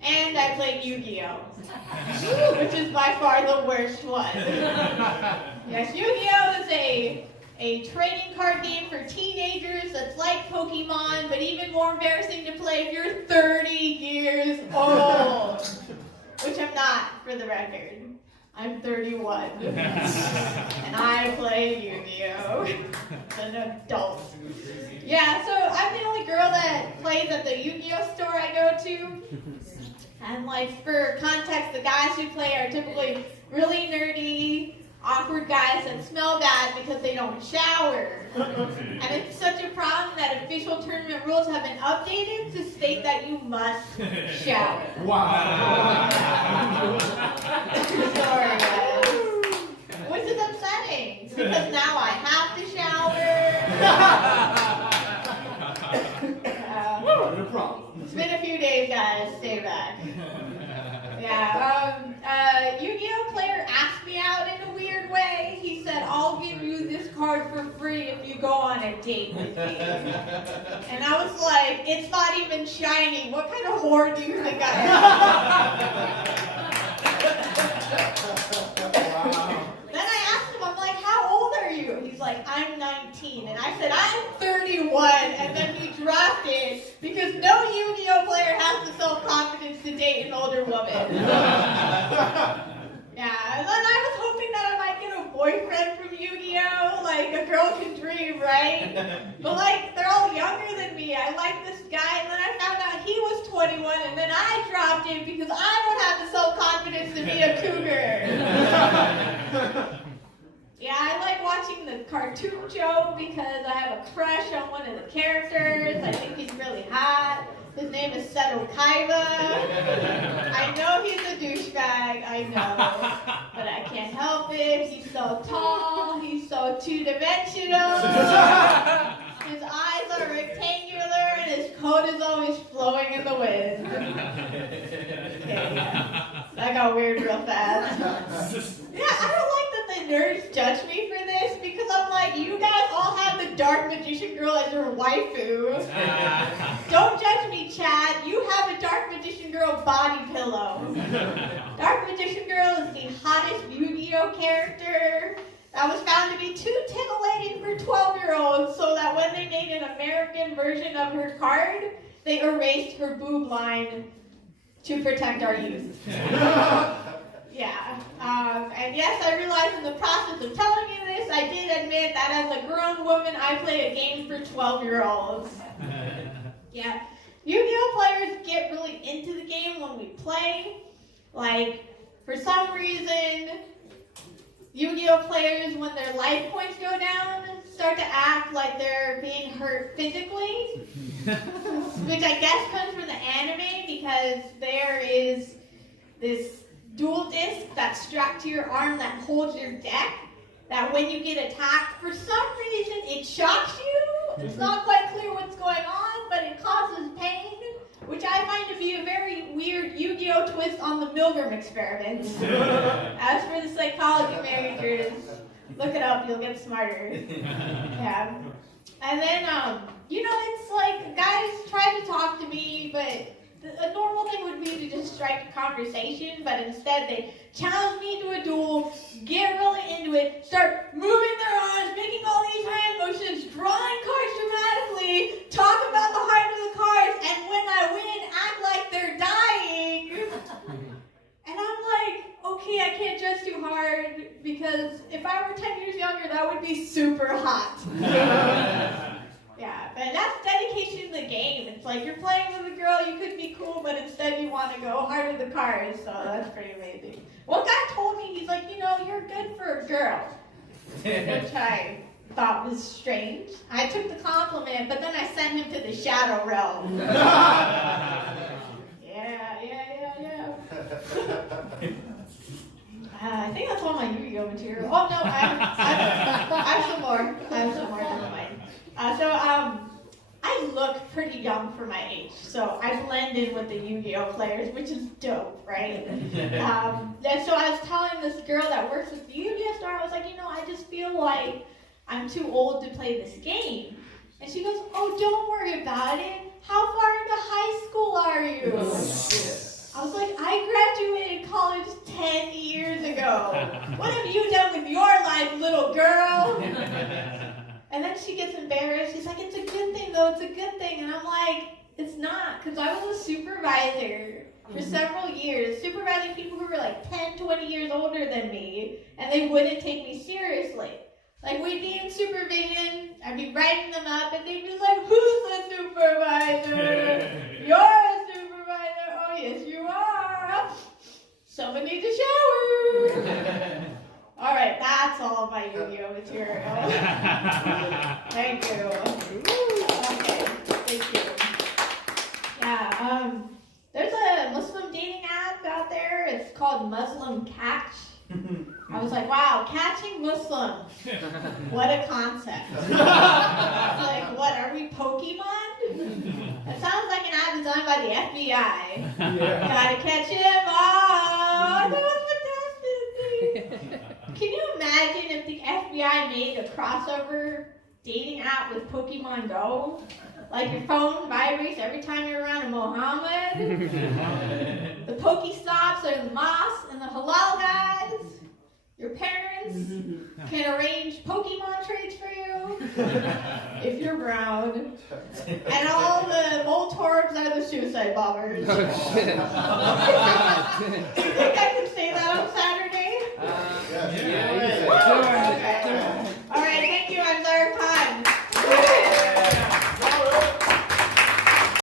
And I played Yugioh, which is by far the worst one. Yes, Yugioh is a trading card game for teenagers that's like Pokemon, but even more embarrassing to play if you're 30 years old. Which I'm not, for the record. I'm 31. And I play Yu-Gi-Oh! As an adult. Yeah, so I'm the only girl that plays at the Yu-Gi-Oh! Store I go to. And like, for context, the guys who play are typically really nerdy, awkward guys that smell bad because they don't shower. And it's such a problem that official tournament rules have been updated to state that you must shower. Wow. True story, guys. Which is upsetting because now I have to shower. No problem. It's been a few days, guys. Stay back. Yeah. Yu-Gi-Oh! Player asked me out in a weird way. He said, "I'll give you this card for free if you go on a date with me." And I was like, "It's not even shiny. What kind of whore do you think I am?" Then I asked him, I'm like, "How old are you?" He's like, "I'm 19. And I said, "I'm 31. And then we dropped it because no Yu-Gi-Oh! Player has the self-confidence to date an older woman. Yeah, and then I was hoping that I might get a boyfriend from Yu-Gi-Oh! Like, a girl can dream, right? But like, they're all younger than me. I like this guy, and then I found out he was 21, and then I dropped it because I don't have the self-confidence to be a cougar. Yeah, I like watching the cartoon show because I have a crush on one of the characters. I think he's really hot. His name is Seto Kaiba. I know he's a douchebag, I know. But I can't help it. He's so tall. He's so two-dimensional. His eyes are rectangular and his coat is always flowing in the wind. Okay, yeah. That got weird real fast. Yeah, I don't like that the nerds judge me for this because I'm like, you guys all have the Dark Magician Girl as your waifu. Don't judge me, Chad. You have a Dark Magician Girl body pillow. Dark Magician Girl is the hottest Yu-Gi-Oh! Character that was found to be too titillating for 12-year-olds, so that when they made an American version of her card, they erased her boob line to protect our youth. Yeah. And yes, I realized in the process of telling you this, I did admit that as a grown woman, I play a game for 12-year-olds. Yeah. Yu-Gi-Oh! Players get really into the game when we play. Like, for some reason, Yu-Gi-Oh! Players, when their life points go down, start to act like they're being hurt physically. Which I guess comes from the anime because there is this dual disc that's strapped to your arm that holds your deck, that when you get attacked, for some reason it shocks you. It's not quite clear what's going on, but it causes pain, which I find to be a very weird Yu-Gi-Oh! Twist on the Milgram experiments. As for the psychology majors, look it up, you'll get smarter. Yeah. And then, it's like guys try to talk to me, but a normal thing would be to just strike a conversation, but instead they challenge me to a duel, get really into it, start moving their arms, making all these hand motions, drawing cards dramatically, talk about the height of the cards, and when I win, act like they're dying. And I'm like, okay, I can't judge too hard, because if I were 10 years younger, that would be super hot. Yeah, but that's dedication to the game. It's like you're playing with a girl, you could be cool, but instead you want to go hard with the cards, so that's pretty amazing. One guy told me, he's like, you're good for a girl, which I thought was strange. I took the compliment, but then I sent him to the shadow realm. Yeah. I think that's all my Yu-Gi-Oh! Material. Oh, no, I have some more. Never mind. I look pretty young for my age, so I blend in with the Yu-Gi-Oh! Players, which is dope, right? And so I was telling this girl that works with the Yu-Gi-Oh! Store, I was like, I just feel like I'm too old to play this game. And she goes, oh, don't worry about it. How far into high school are you? Yugioh? What have you done with your life, little girl? And then she gets embarrassed. She's like, it's a good thing, though. It's a good thing. And I'm like, it's not, because I was a supervisor for several years, supervising people who were like 10, 20 years older than me, and they wouldn't take me seriously. Like, we'd be in supervision, I'd be writing them up, and they'd be like, who's the supervisor? You're a supervisor. Oh, yes, you are. Someone needs a shower. All right, that's all of my Yugioh material. Thank you. Okay, thank you. Yeah, there's a Muslim dating app out there. It's called Muslim Catch. I was like, wow, catching Muslims. What a concept. It's like, what, are we Pokemon? That sounds like an app designed by the FBI. Yeah. Gotta catch him. Oh, that was fantastic. Can you imagine if the FBI made a crossover dating app with Pokemon Go? Like your phone vibrates every time you're around a Mohammed. The Pokestops are the mosques and the halal guys. Your parents can arrange Pokemon trades for you if you're brown. And all the Voltorbs are the suicide bombers. Oh, shit.